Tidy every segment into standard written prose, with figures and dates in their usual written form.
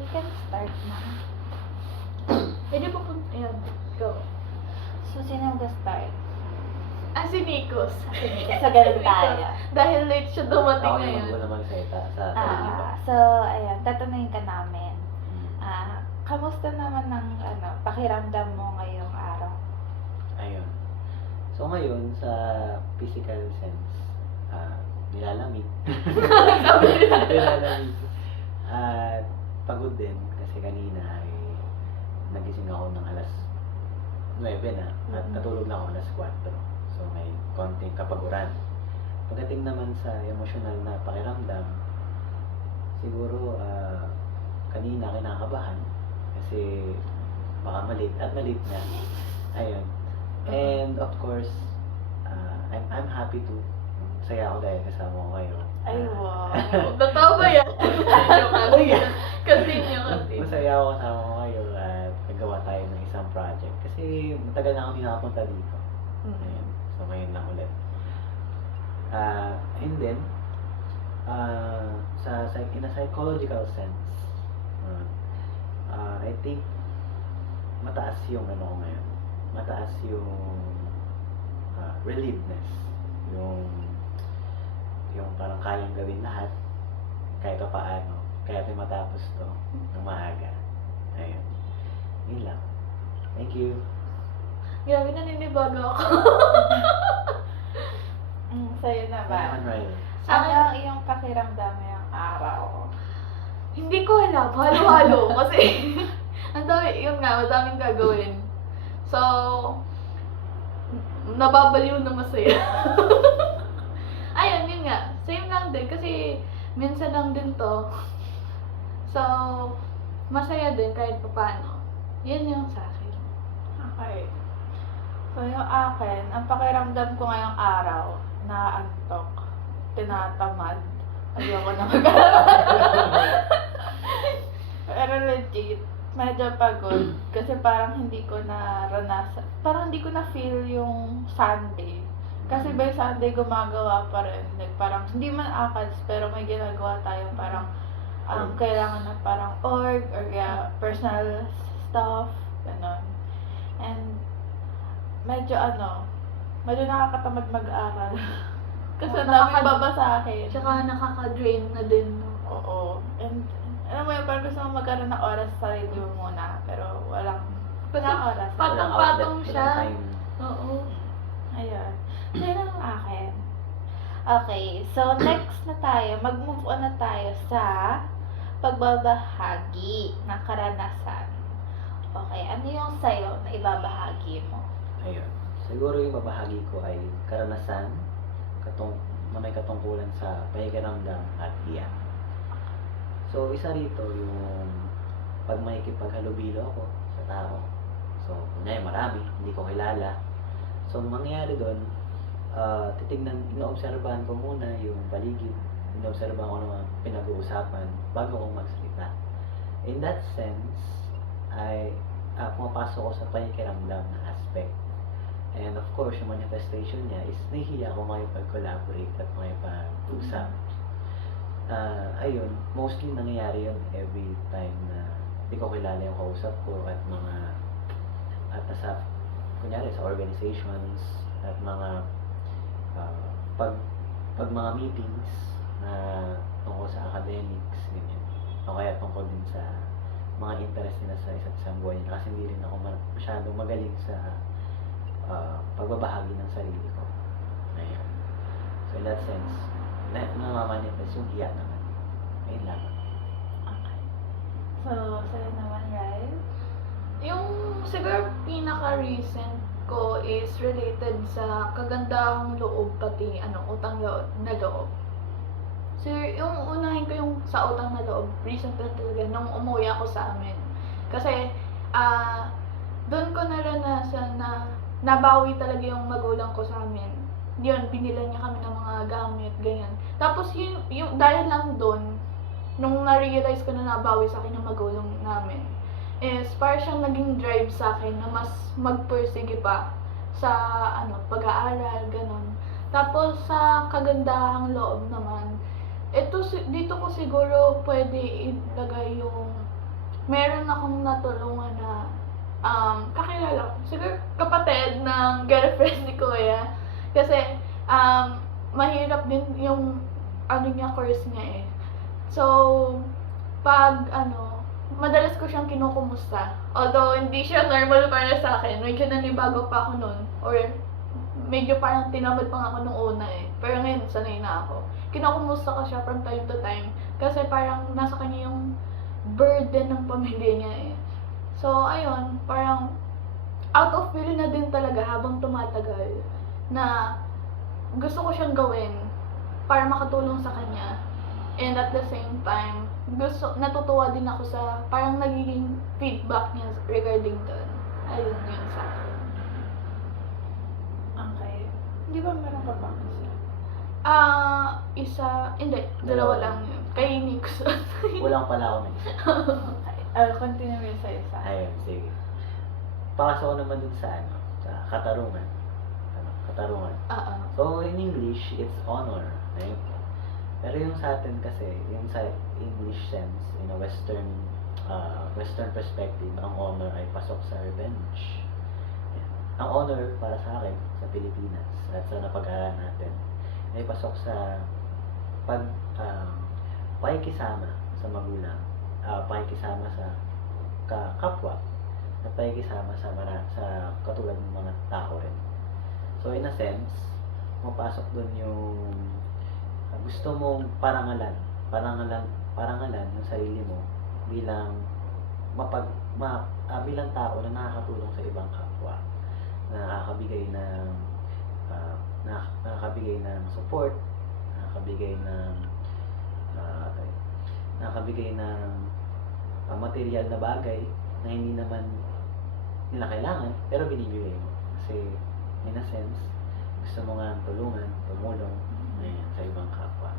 We can start na. Pwede po po, ayan, go. So, sino mag-start? Si Nikos. So, ganun tayo. Dahil late siya dumating Ako ngayon. yung mag-una magsalita sa sarili ko. So, ayun, tatanungin ka namin. Kamusta naman ang pakiramdam mo ngayong araw? Ayun. So ngayon, sa physical sense, nilalamig. Nilalamig. At pagod din kasi kanina ay nagising ako ng alas 9 na at natulog lang ako alas 4. So may konting kapaguran. Pagdating naman sa emotional na pakiramdam, siguro kanina kinakabahan kasi baka malit at nalit na. Ayun. And of course, I'm happy to. Saya ako dahil kasama ko kayo. Ay, wow. Totoo ba yan? Continue. Masaya ako kasama ko kayo at nagawa tayo ng isang project. Kasi matagal na ako hindi nakapunta dito. Ayun. So ngayon lang ulit. And then, in a psychological sense, I think mataas yung ano ko ngayon. Mataas yung relievedness. Yung parang kayang gawin lahat kahit pa paano. Kaya tayo matapos to ng maaga. Ayun. Yun lang. Thank you. Grabe, naninibago ako. Sa'yo na ba? Naman, Ryan. Ano yung pakiramdam mo yung araw? Hindi ko alam, halo-halo. Kasi, ang dami, yun nga, madaming gagawin. So, nababaliw na masaya. Ayun, yun nga. Same lang din, kasi minsan lang din to. So, masaya din kahit paano. Yun yung sa akin. Okay. So, yung akin, ang pakiramdam ko ngayong araw, naantok, tinatamad, ayoko na mag-aral. Pero legit, medyo pagod. Kasi parang hindi ko naranasan, parang hindi ko na-feel yung Sunday. Kasi by Sunday, gumagawa pa rin. Like, parang, hindi man ACADS, pero may ginagawa tayong parang, kailangan na parang org, or personal stuff, gano'n. And, medyo nakakatamad mag-aral. Kasi ang daming babasahin. Tsaka nakaka-drain na din. No? Oo. And, alam mo yun, parang gusto mo magkaroon ng oras sa sarili mo muna, pero walang Kasi oras. patong-patong Walang outlet, siya. walang time. Oo. Ayun. Yan ang akin. Okay, so next na tayo, mag-move on na tayo sa pagbabahagi ng karanasan. Okay, ano yung sa'yo na ibabahagi mo? Ayun. Siguro yung babahagi ko ay karanasan na may katungkulan sa pakikiramdam at iyak. So, isa rito yung pag may kipaghalubilo ako sa tao. So, kunyari marami, hindi ko kilala. So, ang mangyayari doon, inoobserbahan ko muna yung paligid. Inoobserbahan ko naman pinag-uusapan bago akong magsalita. In that sense, ay pumapasok ko sa pakikiramdam na aspect. And of course, yung manifestation niya is nahihiya ako makipag-collaborate at makipag-usap. Ayun, mostly nangyayari yun every time na hindi ko kilala yung kausap ko at kunyari sa organizations at mga pag mga meetings na tungkol sa academics, ganyan. O kaya tungkol din sa mga interest nila sa isa't isang buhay nila kasi hindi rin ako masyadong magaling sa pagbabahagi ng sarili ko. Ayun. So in that sense, namamanifest yung hiya naman. Ayun lang. Okay. So, sa'yo naman, Ryan? Yung siguro pinaka-recent ko is related sa kagandahang loob pati utang na loob. So, yung unahin ko yung sa utang na loob, recent lang talaga, nung umuwi ako sa amin. Kasi, doon ko naranasan na nabawi talaga yung magulang ko sa amin. Yun, binilan niya kami ng mga gamit, ganyan. Tapos, yung dahil lang doon, nung na-realize ko na nabawi sa akin yung magulang namin, is parang siyang naging drive sa akin na mas magpursige pa sa pag-aaral, ganon. Tapos sa kagandahang loob naman, dito ko siguro pwede ilagay yung meron akong natulungan na kakilala ko. Siguro kapatid ng girlfriend ni Kuya. Kasi mahirap din yung course niya eh. So, pag madalas ko siyang kinukumusta. Although, hindi siya normal para sa akin. Medyo nanibago pa ako nun. Or, medyo parang tinamad pa nga ako nung una eh. Pero ngayon, sanay na ako. Kinukumusta ko siya from time to time. Kasi parang nasa kanya yung burden ng pamilya niya eh. So, ayun, parang out of will na din talaga habang tumatagal na gusto ko siyang gawin para makatulong sa kanya. And at the same time, natutuwa din ako sa parang nagiging feedback niya regarding doon. Ayun yun sa akin. Okay. Hindi ba meron ka ba kasi? Hindi. Dalawa lang yun. Kay Nixon. Walang pala ako na isa. Okay. Continue mo sa isa. Ayun, sige. Pakasok ko naman dun sa sa katarungan. Katarungan. So, in English, it's honor. Ayun po. Pero yung sa atin kasi, yung sa English sense, in a Western perspective, ang honor ay pasok sa revenge. Yan. Ang honor para sa akin, sa Pilipinas, at sa napag-aaral natin, ay pasok sa pakikisama sa magulang, pakikisama sa kapwa, at pakikisama sa katulad ng mga tao rin. So, in a sense, mapasok dun yung gusto mong parangalan yung sarili mo bilang bilang tao na nakakatulong sa ibang kapwa, nakakabigay ng support, nakakabigay ng material na bagay na hindi naman nila kailangan pero binibigay mo kasi in a sense gusto mo nga tumulong sa ibang kapwa.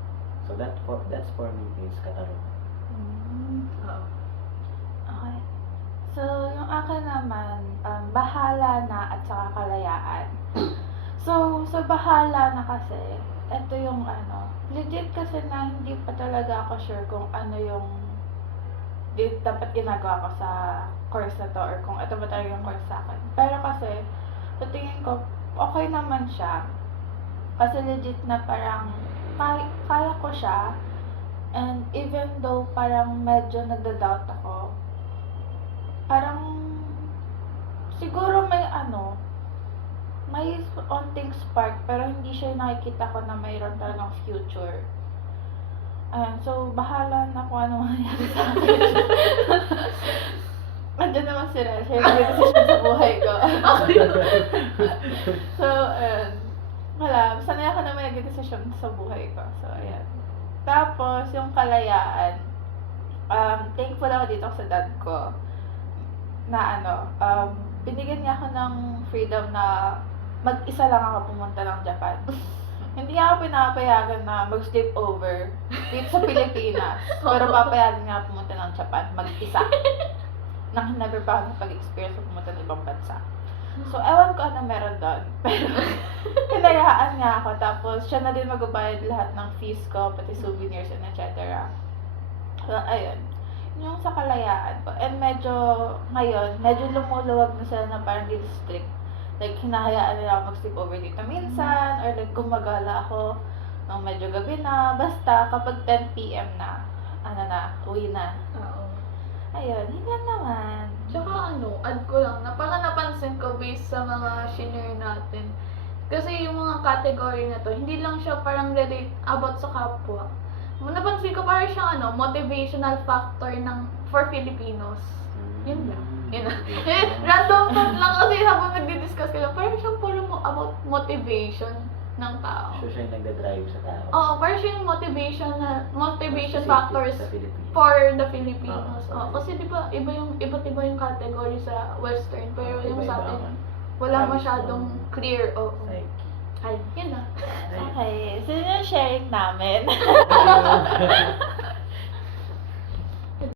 So that's for me is katarungan. Okay. So, yung akin naman, bahala na at saka kalayaan. So, sa bahala na kasi, ito yung legit kasi na hindi pa talaga ako sure kung ano yung dapat ginagawa ko sa course na to or kung ito ba talaga yung course sa akin. Pero kasi, sa tingin ko, okay naman siya. Kasi legit na parang kaya ko siya. And even though parang medyo nagda-doubt ako, parang siguro may onting spark pero hindi siya nakikita ko na mayroon talagang future. Ayan, so bahala na kung ano mangyayari sa akin. Andiyan naman sila, siya yung decision sa buhay ko. So, wala, sanay ako na may nag-decision sa buhay ko. So, ayan. Tapos, yung kalayaan, thankful ako dito sa dad ko na binigyan niya ako ng freedom na mag-isa lang ako pumunta ng Japan. Hindi niya ako pinapayagan na mag-sleep over dito sa Pilipinas. Pero papayagan niya ako pumunta ng Japan mag-isa. Nang never pa ako napag-experience na pumunta ng ibang bansa. So, ewan ko ano meron doon. Pero, hinayaan niya ako. Tapos, siya na din magbabayad lahat ng fees ko, pati souvenirs and etc. So, ayun. Yung sa kalayaan ko. And ngayon, medyo lumuluwag na sila na parang dito strict. Like, hinahayaan nila ako mag-sleep over dito minsan. Or like, gumagala ako ng medyo gabi na. Basta, kapag 10 p.m. na, uwi na. Oo. Ayun, yun lang naman. Tsaka add ko lang na parang napansin ko based sa mga senior natin. Kasi yung mga category na to, hindi lang siya parang relate about sa kapwa. Napansin ko parang siyang motivational factor for Filipinos. Yun lang. Yun lang. Random thought lang kasi habang nagdi-discuss kayo, parang siyang puro about motivation ng tao. So, siya yung nagda-drive sa tao. Oo, parang siya yung motivation factors sa Pilipinas. for the Filipinos. Oo, Kasi di ba iba't iba yung category sa Western, pero yung sa Iba-iba atin naman. wala Times masyadong one. clear. Oo. Psyche. Ay, yun na. Okay, so yun yung sharing namin.